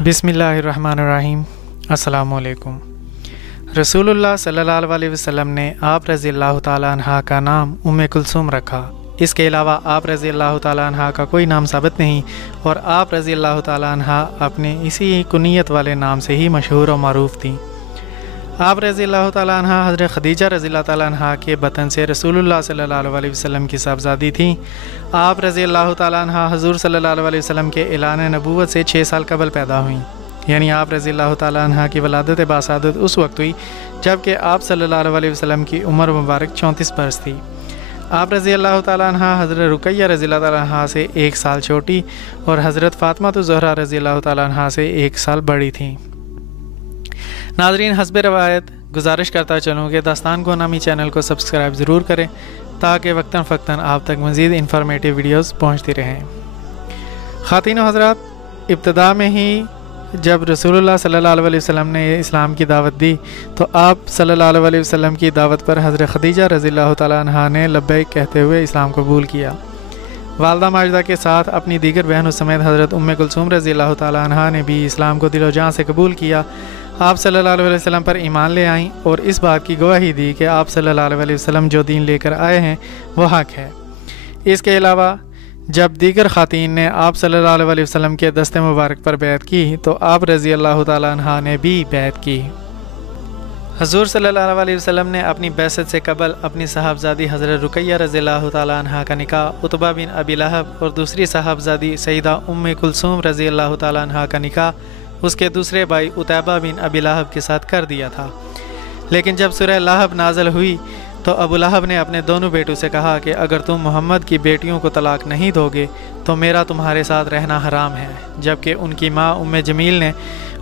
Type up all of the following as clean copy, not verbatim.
बिस्मिल्लाहिर्रहमानिर्रहीम। अस्सलामु अलैकुम। रसूलुल्लाह सल्लल्लाहु अलैहि वसल्लम ने आप रज़ी अल्लाह ताला अन्हा का नाम उम्मे कुलसूम रखा। इसके अलावा आप रज़ी अल्लाह ताला अन्हा का कोई नाम साबित नहीं और आप रज़ी अल्लाह ताला अन्हा अपने इसी कुनियत वाले नाम से ही मशहूर और मारूफ थी। आप रज़ी अल्लाह ताला अन्हा हज़रत खदीजा रज़ी अल्लाह ताला अन्हा के बतन से रसूलुल्लाह सल्लल्लाहु अलैहि वसल्लम की साहबजादी थी। आप रज़ी अल्लाह ताला अन्हा हुज़ूर सल्लल्लाहु अलैहि वसल्लम के ऐलान नबूवत से 6 साल कबल पैदा हुईं। यानी आप रज़ी अल्लाह ताला अन्हा की वलादत बासादत उस वक्त हुई जबकि आप सल्लल्लाहु अलैहि वसल्लम की उम्र मुबारक 34 बरस थी। आप रज़ी अल्लाह ताला अन्हा हज़रत रुकैया रज़ी अल्लाह ताला अन्हा से 1 साल छोटी और हज़रत फ़ातिमा ज़हरा रज़ी अल्लाह ताला अन्हा से 1 साल बड़ी थीं। नाज़रीन, हस्ब रवायत गुजारिश करता चलूँ कि दास्तान गो नामी चैनल को सब्सक्राइब ज़रूर करें ताकि वक्तन फ़क्तन आप तक मज़ीद इन्फॉर्मेटिव वीडियोस पहुँचती रहें। ख़ातीन व हज़रात, इब्तिदा में ही जब रसूलुल्लाह सल्लल्लाहु अलैहि वसल्लम ने इस्लाम की दावत दी तो आप सल्लल्लाहु अलैहि वसल्लम की दावत पर हज़रत खदीजा रज़ी अल्लाह ताला अन्हा ने लब्बैक कहते हुए इस्लाम कबूल किया। वालदा माजिदा के साथ अपनी दीगर बहनों समेत हज़रत उम्मे कुलसूम रज़ी अल्लाह ताला अन्हा ने भी इस्लाम को दिलो जान से कबूल किया। आप सल्लल्लाहु अलैहि वसल्लम पर ईमान ले आईं और इस बात की गवाही दी कि आप सल्लल्लाहु अलैहि वसल्लम जो दीन लेकर आए हैं वह हक है। इसके अलावा जब दीगर ख़ातीन ने आप सल्लल्लाहु अलैहि वसल्लम के दस्ते मुबारक पर बैत की तो आप रज़ी अल्लाह ताला अन्हा ने भी बैत की। हुज़ूर सल्लल्लाहु अलैहि वसल्लम ने अपनी बैसत से कबल अपनी साहबजादी हज़रत रुकैया रज़ी अल्लाह ताला अन्हा का निकाह उतबा बिन अबी लहब और दूसरी साहबजादी सईदा उम्मे कुलसूम रज़ी अल्लाह ताला अन्हा का निकाह उसके दूसरे भाई उतैबा बिन अबी लहब के साथ कर दिया था। लेकिन जब सूरह लहब नाज़िल हुई तो अबू लहब ने अपने दोनों बेटों से कहा कि अगर तुम मोहम्मद की बेटियों को तलाक नहीं दोगे तो मेरा तुम्हारे साथ रहना हराम है। जबकि उनकी माँ उम्मे जमील ने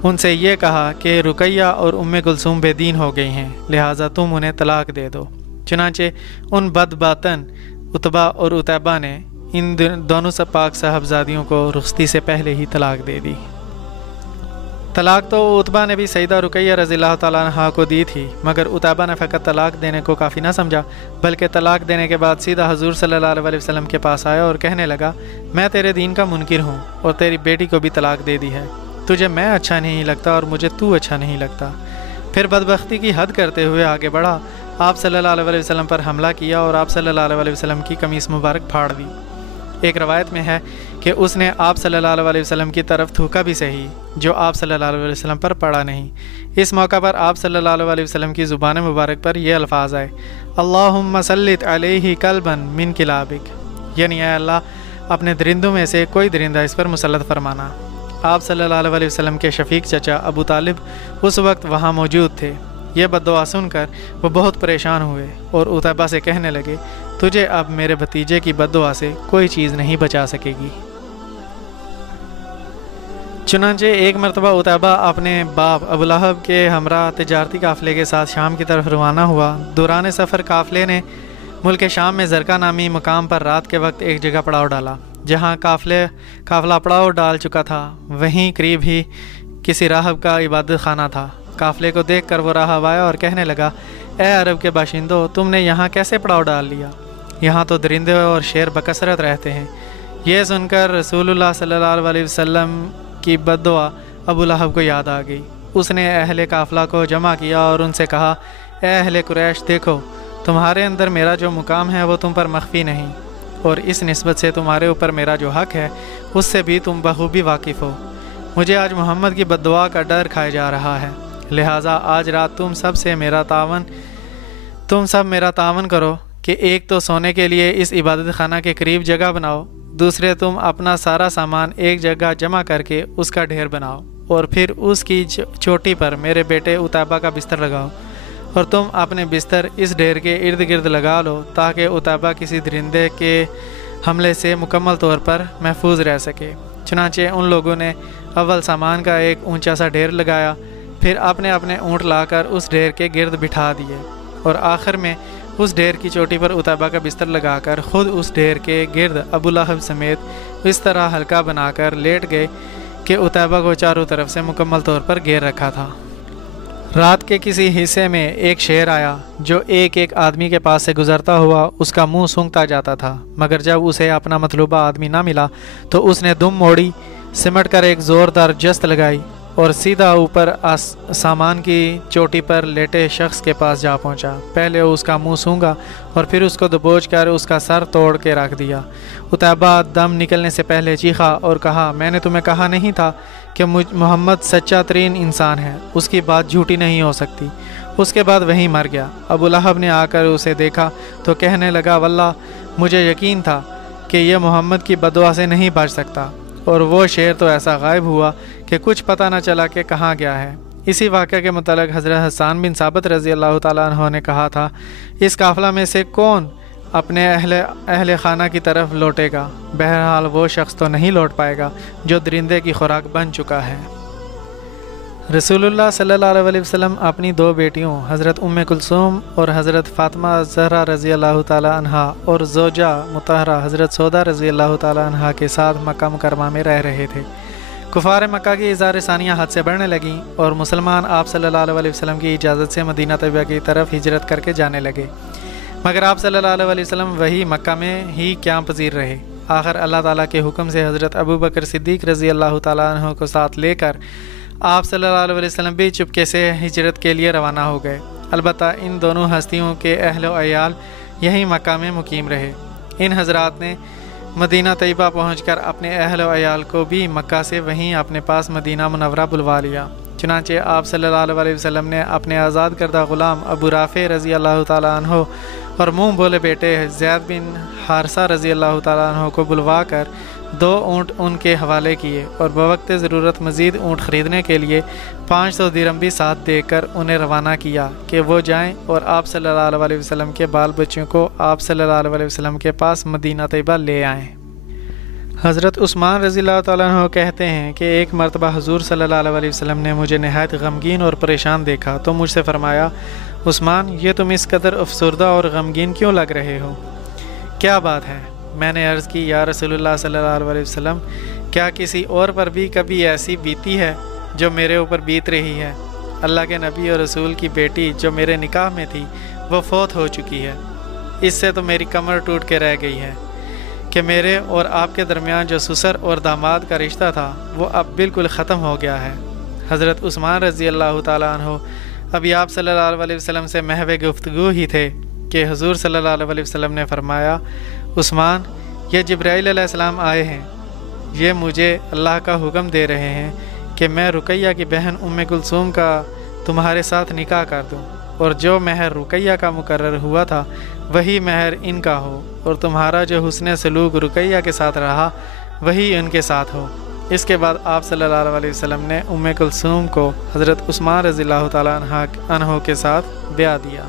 उनसे ये कहा कि रुकैया और उम्मे कुलसूम बेदीन हो गई हैं, लिहाजा तुम उन्हें तलाक दे दो। चुनांचे उन बदबातन उतबा और उतैबा ने इन दोनों सब पाक साहबजादियों को रुखसती से पहले ही तलाक दे दी। तलाक तो उतबा ने भी सईदा रुकैया रज़ी अल्लाह ताला अन्हा को दी थी, मगर उतबा ने फ़कत तलाक देने को काफ़ी ना समझा, बल्कि तलाक देने के बाद सीधा हुज़ूर सल्लल्लाहु अलैहि वसल्लम के पास आया और कहने लगा, मैं तेरे दीन का मुनकिर हूँ और तेरी बेटी को भी तलाक दे दी है। तुझे मैं अच्छा नहीं लगता और मुझे तू अच्छा नहीं लगता। फिर बदबख्ती की हद करते हुए आगे बढ़ा, आप सल्लल्लाहु अलैहि वसल्लम पर हमला किया और आप सल्लल्लाहु अलैहि वसल्लम की कमीज़ मुबारक फाड़ दी। एक रवायत में है कि उसने आप सल्लल्लाहु अलैहि वसल्लम की तरफ थूका भी सही, जो आप सल्लल्लाहु अलैहि वसल्लम पर पड़ा नहीं। इस मौका पर आप सल्लल्लाहु अलैहि वसल्लम की ज़ुबान मुबारक पर यह अल्फाज आए, अल्लाहुम्मा सल्लित अलैहि कल्बन मिन किलाबिक, यानी ऐ अल्लाह अपने दरिंदों में से कोई दरिंदा इस पर मुसल्लत फरमाना। आप सल्लल्लाहु अलैहि वसल्लम के शफीक चचा अबू तालिब उस वक्त वहाँ मौजूद थे। यह बद्दुआ सुनकर वो बहुत परेशान हुए और उतैबा से कहने लगे, तुझे अब मेरे भतीजे की बद्दुआ से कोई चीज़ नहीं बचा सकेगी। चुनांचे एक मरतबा उतैबा अपने बाप अबू लहब के हमरा तिजारती काफ़िले के साथ शाम की तरफ रवाना हुआ। दौरान सफ़र काफ़िले ने मुल्क शाम में ज़रका नामी मकाम पर रात के वक्त एक जगह पड़ाव डाला। जहाँ काफ़िला पड़ाव डाल चुका था वहीं करीब ही किसी राहब का इबादत खाना था। काफ़िले को देख कर वो राहब आया और कहने लगा, ए अरब के बाशिंदों, तुमने यहाँ कैसे पड़ाव डाल लिया? यहाँ तो दरिंदे और शेर बकसरत रहते हैं। ये सुनकर रसूलुल्लाह सल्लल्लाहु अलैहि वसल्लम की बद्दुआ अबू लहब को याद आ गई। उसने अहले काफ़िला को जमा किया और उनसे कहा, ए अहले कुरैश, देखो तुम्हारे अंदर मेरा जो मुकाम है वो तुम पर मख्फी नहीं, और इस निस्बत से तुम्हारे ऊपर मेरा जो हक़ है उससे भी तुम बखूबी वाकिफ़ हो। मुझे आज मोहम्मद की बद्दुआ का डर खाया जा रहा है, लिहाजा आज रात तुम सब मेरा तावन करो कि एक तो सोने के लिए इस इबादत खाना के करीब जगह बनाओ, दूसरे तुम अपना सारा सामान एक जगह जमा करके उसका ढेर बनाओ और फिर उसकी चोटी पर मेरे बेटे उतैबा का बिस्तर लगाओ और तुम अपने बिस्तर इस ढेर के इर्द गिर्द लगा लो ताकि उतैबा किसी दरिंदे के हमले से मुकम्मल तौर पर महफूज रह सके। चुनांचे उन लोगों ने अव्वल सामान का एक ऊंचा सा ढेर लगाया, फिर अपने अपने ऊँट लाकर उस ढेर के गिर्द बिठा दिए और आखिर में उस ढेर की चोटी पर उतैबा का बिस्तर लगाकर खुद उस ढेर के गिर्द अबू लहब समेत इस तरह हल्का बनाकर लेट गए कि उतैबा को चारों तरफ से मुकम्मल तौर पर घेर रखा था। रात के किसी हिस्से में एक शेर आया जो एक एक आदमी के पास से गुजरता हुआ उसका मुंह सूंघता जाता था, मगर जब उसे अपना मतलूबा आदमी ना मिला तो उसने दुम मोड़ी सिमट कर एक ज़ोरदार जस्त लगाई और सीधा ऊपर सामान की चोटी पर लेटे शख्स के पास जा पहुंचा। पहले उसका मुंह सूंघा और फिर उसको दबोच कर उसका सर तोड़ के रख दिया। उतैबा दम निकलने से पहले चीखा और कहा, मैंने तुम्हें कहा नहीं था कि मोहम्मद सच्चा तरीन इंसान है, उसकी बात झूठी नहीं हो सकती। उसके बाद वहीं मर गया। अबू लहब ने आकर उसे देखा तो कहने लगा, वल्लाह मुझे यकीन था कि यह मोहम्मद की बददुआ से नहीं बच सकता। और वो शेर तो ऐसा गायब हुआ कि कुछ पता न चला कि कहाँ गया है। इसी वाक़े के मुतालिक हज़रत हसन बिन साबित रज़ी अल्लाह ताला अन्हु ने कहा था, इस काफ़िला में से कौन अपने अहले खाना की तरफ लौटेगा? बहरहाल वो शख्स तो नहीं लौट पाएगा जो दरिंदे की खुराक बन चुका है। रसूलुल्लाह सल्लल्लाहु अलैहि वसल्लम अपनी दो बेटियों हज़रत उम्मे कुलसूम और हज़रत फ़ातिमा ज़हरा रज़ी अल्लाह ताला अन्हा और ज़ौजा मुतहरा हज़रत सौदा रज़ी अल्लाह ताला अन्हा के साथ मक्का मुकरमा में रह रहे थे। कुफ़ार मक्का की इज़ार सानिया हद से बढ़ने लगीं और मुसलमान आप सल्लल्लाहु अलैहि वसल्लम की इजाज़त से मदीना तैयबा की तरफ हिजरत करके जाने लगे, मगर आप सल्लल्लाहु अलैहि वसल्लम वही मक्का में ही क़याम पज़ीर रहे। आखिर अल्लाह ताला के हुक्म से हज़रत अबू बकर सिद्दीक़ रज़ी अल्लाह ताला अन्हु को साथ लेकर आप सल्लल्लाहु अलैहि वसल्लम भी चुपके से हिजरत के लिए रवाना हो गए। अलबत्ता इन दोनों हस्तियों के अहल व अयाल यहीं मक्का में मुकीम रहे। इन हजरात ने मदीना तैयबा पहुंचकर अपने अहल व अयाल को भी मक्का से वहीं अपने पास मदीना मुनव्वरा बुलवा लिया। चुनांचे आप सल्लल्लाहु अलैहि वसल्लम ने अपने आज़ाद करदा ग़ुलाम अबू राफ़े रज़ी अल्लाह ताला अन्हु और मुँह बोले बेटे ज़ैद बिन हारसा रज़ी अल्लाह ताला अन्हु को बुलवा कर 2 ऊँट उनके हवाले किए और बवक्त ज़रूरत मज़ीद ऊँट ख़रीदने के लिए 500 दिरहम भी साथ देकर उन्हें रवाना किया कि वो जाएं और आप सल्लल्लाहु अलैहि वसल्लम के बाल बच्चों को आप सल्लल्लाहु अलैहि वसल्लम के पास मदीना तैयबा ले आएँ। हज़रत उस्मान रज़ी अल्लाह ताला अन्हु कहते हैं कि एक मरतबा हुज़ूर सल्लल्लाहु अलैहि वसल्लम ने मुझे नहायत गमगीन और परेशान देखा तो मुझसे फ़रमाया, उस्मान ये तुम इस कदर अफसरदा और गमगीन क्यों लग रहे हो? क्या बात है? मैंने अर्ज़ की, या रसूलुल्लाह सल्लल्लाहु अलैहि वसल्लम, क्या किसी और पर भी कभी ऐसी बीती है जो मेरे ऊपर बीत रही है? अल्लाह के नबी और रसूल की बेटी जो मेरे निकाह में थी वो फौत हो चुकी है। इससे तो मेरी कमर टूट के रह गई है कि मेरे और आपके दरमियान जो ससुर और दामाद का रिश्ता था वो अब बिल्कुल ख़त्म हो गया है। हज़रत उस्मान रज़ी अल्लाह ताला अन्हु अभी आप सल्लल्लाहु अलैहि वसल्लम से महवे गुफ्तगू ही थे कि हुज़ूर सल्लल्लाहु अलैहि वसल्लम ने फ़रमाया, उस्मान ये जिब्राईल अलैहिस्सलाम आए हैं, ये मुझे अल्लाह का हुक्म दे रहे हैं कि मैं रुकैया की बहन उम्मे कुलसूम का तुम्हारे साथ निकाह कर दूं और जो महर रुकैया का मुकर्रर हुआ था वही महर इनका हो और तुम्हारा जो हुस्न सलूक रुकैया के साथ रहा वही उनके साथ हो। इसके बाद आप सल्लल्लाहु अलैहि वसल्लम ने उम्मे कुलसूम को हज़रत उस्मान रज़ियल्लाहु ताला अन्हु के साथ ब्याह दिया।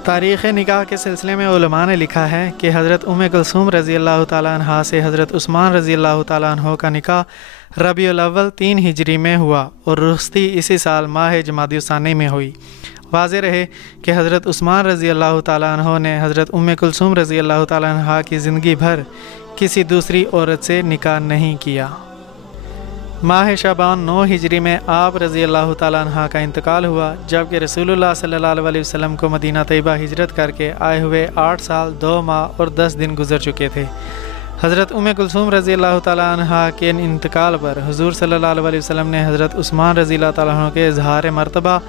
तारीख़ निकाह के सिलसिले में उलमा ने लिखा है कि हज़रत उम्मे कुलसूम रज़ियल्लाहु ताला अन्हा से हज़रत उस्मान रज़ियल्लाहु ताला अन्हु का निकाह रबीउल अव्वल 3 हिजरी में हुआ और रुख़्सती इसी साल माह जमादी सानी में हुई। वाज़ेह रहे कि हज़रत उस्मान रज़ियल्लाहु ताला अन्हु ने हज़रत उम्मे कुलसूम रज़ियल्लाहु ताला अन्हा की ज़िंदगी भर किसी दूसरी औरत से निकाह नहीं किया। माह शाबान 9 हिजरी में आप रज़ियल्लाहु ताला अन्हा का इंतकाल हुआ, जबकि रसूलुल्लाह सल्लल्लाहु अलैहि वसल्लम को मदीना तैयबा हिजरत करके आए हुए 8 साल 2 माह और 10 दिन गुजर चुके थे। हज़रत उम्मे कुलसूम रज़ियल्लाहु ताला अन्हा के इंतकाल पर हुज़ूर सल्लल्लाहु अलैहि वसल्लम ने हज़रत उस्मान रज़ियल्लाहु ताला अन्हु के इज़हार मर्तबा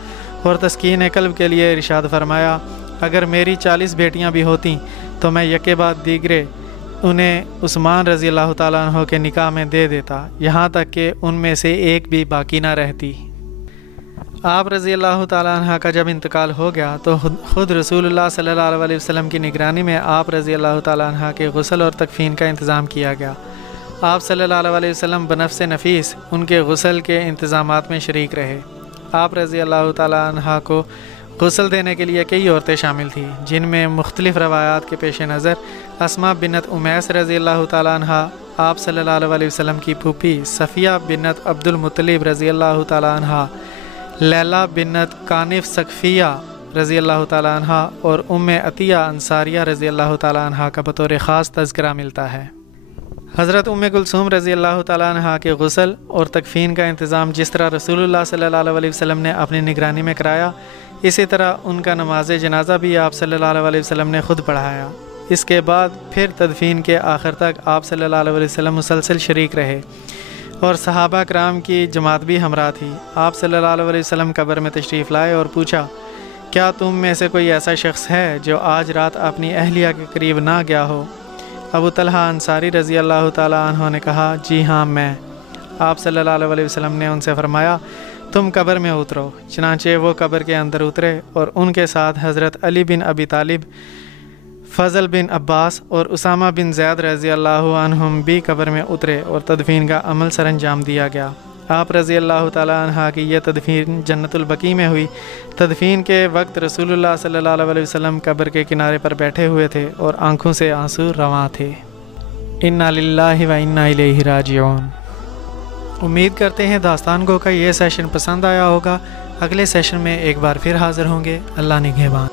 और तस्कीन क़ल्ब के लिए इरशाद फरमाया, अगर मेरी 40 बेटियां भी होती तो मैं यके बाद दीगरे उन्हें उस्मान रज़ियल्लाहु ताला अन्हु के निकाह में दे देता, यहाँ तक कि उनमें से एक भी बाकी ना रहती। आप रज़ियल्लाहु ताला अन्हा का जब इंतकाल हो गया तो ख़ुद रसूलुल्लाह सल्लल्लाहु अलैहि वसल्लम की निगरानी में आप रज़ियल्लाहु ताला अन्हा के गुस्ल और तकफ़ीन का इंतज़ाम किया गया। आप सल्लल्लाहु अलैहि वसल्लम बनफ़्स नफ़ीस उनके गुस्ल के इंतज़ामात में शरीक रहे। आप रज़ियल्लाहु ताला अन्हा को गुस्ल देने के लिए कई औरतें शामिल थीं, जिनमें मुख्तलिफ़ रवायात के पेश नज़र अस्मा बिन्नत उमैस रज़ियल्लाहु ताला अन्हा, आप सल्लल्लाहु अलैहि वसल्लम की फूफी सफ़िया बिन्नत अब्दुल मुत्तलिब रज़ियल्लाहु ताला अन्हा, लैला बिन्नत कानिफ़ सकफ़िया रज़ियल्लाहु ताला अन्हा और उम्मे अतिया अंसारिया रज़ियल्लाहु ताला अन्हा का बतौर ख़ास तज़किरा मिलता है। हज़रत उम्मे कुलसूम रज़ियल्लाहु ताला अन्हा के गुस्ल और तकफ़ीन का इंतज़ाम जिस तरह रसूलुल्लाह सल्लल्लाहु अलैहि वसल्लम ने अपनी निगरानी में कराया, इसी तरह उनका नमाज जनाजा भी आप सल्लल्लाहु अलैहि वसल्लम ने ख़ुद पढ़ाया। इसके बाद फिर तदफीन के आखिर तक आप सल्लल्लाहु अलैहि वसल्लम मुसलसल शरीक रहे। اور صحابہ کرام کی جماعت بھی ہمراہ تھی۔ آپ صلی اللہ علیہ وسلم قبر میں تشریف لائے اور پوچھا، کیا تم میں سے کوئی ایسا شخص ہے جو آج رات اپنی اہلیہ کے قریب نہ گیا ہو؟ ابو طلحہ انصاری رضی اللہ تعالیٰ عنہ نے کہا، جی ہاں میں۔ آپ صلی اللہ علیہ وسلم نے ان سے فرمایا، تم قبر میں اترو۔ چنانچہ وہ قبر کے اندر اترے اور ان کے ساتھ حضرت علی بن ابی طالب، فضل بن عباس اور اسامہ بن زید رضی اللہ عنہم بھی قبر میں اترے اور تدفین کا عمل سر انجام دیا گیا۔ آپ رضی اللہ تعالیٰ عنہ کی یہ تدفین جنت البقیع میں ہوئی۔ تدفین کے وقت رسول اللہ صلی اللہ علیہ وسلم قبر کے کنارے پر بیٹھے ہوئے تھے اور آنکھوں سے آنسو رواں تھے۔ انا للہ و انا الیہ راجعون۔ امید کرتے ہیں داستان گو کا یہ سیشن پسند آیا ہوگا۔ اگلے سیشن میں ایک بار پھر حاضر ہوں گے۔ اللہ نگہبان۔